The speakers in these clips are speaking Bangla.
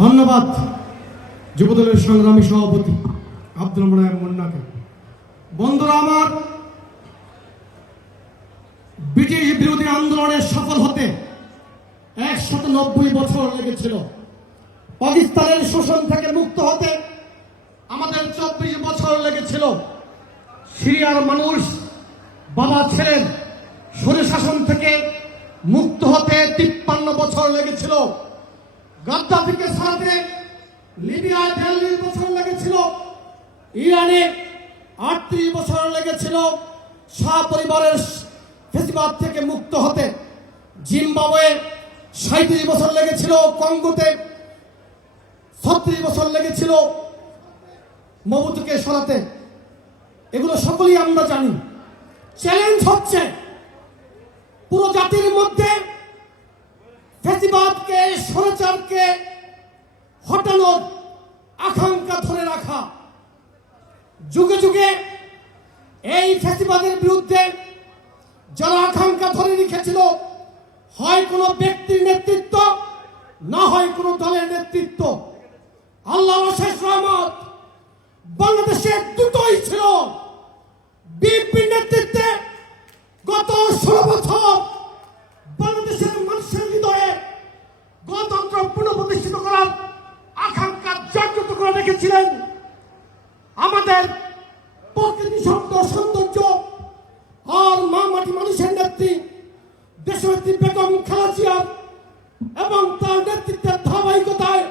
ধন্যবাদ যুবদলের সংগ্রামী সভাপতি আব্দুল মোনায়েম মুন্নাকে বন্ধুরা আমার, ব্রিটিশ বিরোধী আন্দোলনে সফল হতে একশত নব্বই বছর লেগেছিল। পাকিস্তানের শোষণ থেকে মুক্ত হতে আমাদের চব্বিশ বছর লেগেছিল। সিরিয়ার মানুষ, বাবা ছেলের সরে শাসন থেকে মুক্ত হতে তিপ্পান্ন বছর লেগেছিল। গাদ্দাফিকে সরাতে লিবিয়ায় বিয়াল্লিশ বছর লেগেছিল, ইরানে আটত্রিশ বছর লেগেছিল, শাহ পরিবারের ফেসিবাদ থেকে মুক্ত হতে। জিম্বাবুয়ে সাঁত্রিশ বছর লেগেছিল, কঙ্গোতে ছত্রিশ বছর লেগেছিল মমতুকে সরাতে। এগুলো সকলেই আমরা জানি। চ্যালেঞ্জ হচ্ছে পুরো জাতির মধ্যে স্বৈরাচারকে হটানোর আকাঙ্ক্ষা ধরে রাখা। যুগে যুগে এই ফেসিবাদের বিরুদ্ধে যারা আকাঙ্ক্ষা ধরে রেখেছিল, হয় কোনো ব্যক্তির নেতৃত্ব, না হয় কোনো দলের নেতৃত্ব। আল্লাহ শেষ রহমত, বাংলাদেশে দুটোই ছিল। বিএনপির নেতৃত্বে গত দেশনেত্রী বেগম খালাজিয়া এবং তার নেতৃত্বের ধারাবাহিকতায়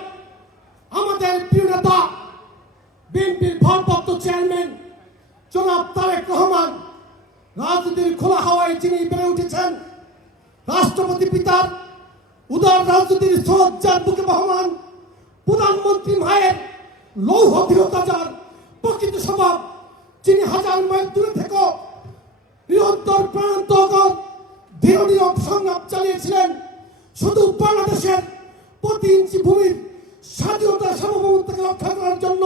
আমাদের প্রিয় নেতা বিএনপির ভারপ্রাপ্ত চেয়ারম্যান জনাব তারেক রহমান, রাজনীতির খোলা হাওয়ায় যিনি বেড়ে উঠেছেন, রাষ্ট্রপতি পিতার উদার রাজনীতির সজ্জার বুকে বহমান প্রধানমন্ত্রী মায়ের লৌহ দৃঢ়তাজার প্রকৃত স্বভাব, যিনি হাজার মাইল দূরে থেকে নিরন্তর নীরব সংগ্রাম চালিয়েছিলেন শুধু বাংলাদেশের প্রতি ইঞ্চি ভূমির স্বাধীনতা সার্বভৌমত্বকে রক্ষা করার জন্য,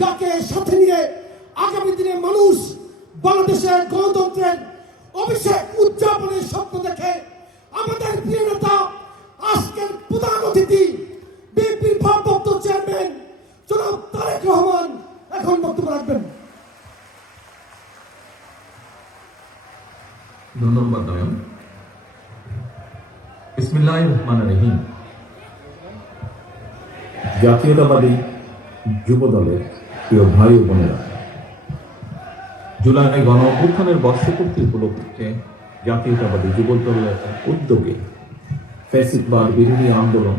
যাকে সাথে নিয়ে আগামী দিনে মানুষ বাংলাদেশের গণতন্ত্রের অভিষেক উদযাপনের স্বপ্ন দেখে আমাদের প্রিয় নেতা, আজকের প্রধান অতিথি, বিএনপির ভারপ্রাপ্ত চেয়ারম্যান জনাব তারেক রহমান এখন বক্তব্য রাখবেন। ধন্যবাদ নয়ন ইসমিল্লাহ রহমান রহিম। জাতীয়তাবাদী যুব দলের প্রিয় ভাই ও বোনেরা, জুলাই গণ অভ্যুত্থানের বর্ষপূর্তি উপলক্ষে জাতীয়তাবাদী যুব দলের উদ্যোগে ফেসিকবাদ বিরোধী আন্দোলন